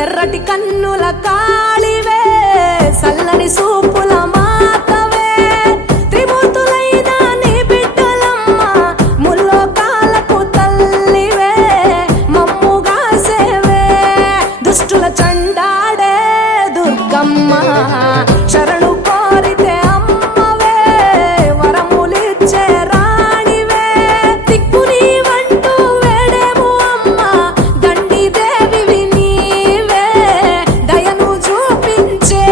ఎర్రటి కన్నుల కాళివే సల్లని సూపుల మాతవే త్రిమూర్తులైన నీ బిడ్డలమ్మ ముల్లోకాలకు తల్లివే మమ్ముగా సేవే దుష్టుల చండాడే దుర్గమ్మ శరణు కోరితే అమ్మవే వరములిచ్చే రాణివే దిక్కు నీవంటూ వేడేము అమ్మ దండి దేవివి నీవే దయను చూపించే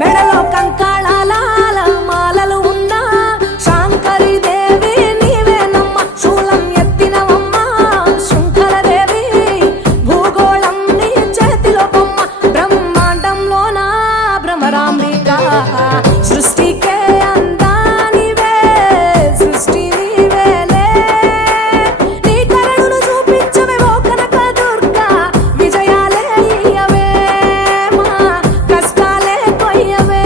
మెడలో కంకణాల మాలలు ఉన్నా శాంకరి దేవి నీవేనమ్మ శూలం ఎత్తినవమ్మ శృంఖలదేవి భూగోళం నీ చేతిలో బొమ్మ బ్రహ్మాండంలోన భ్రమరాంబిక సృష్టికే అందానివే సృష్టి నీవేలే నీ కరుణను చూపించవే ఓ కనక దుర్గా విజయాలే ఇయ్యవే మా కష్టాలే కొయ్యవే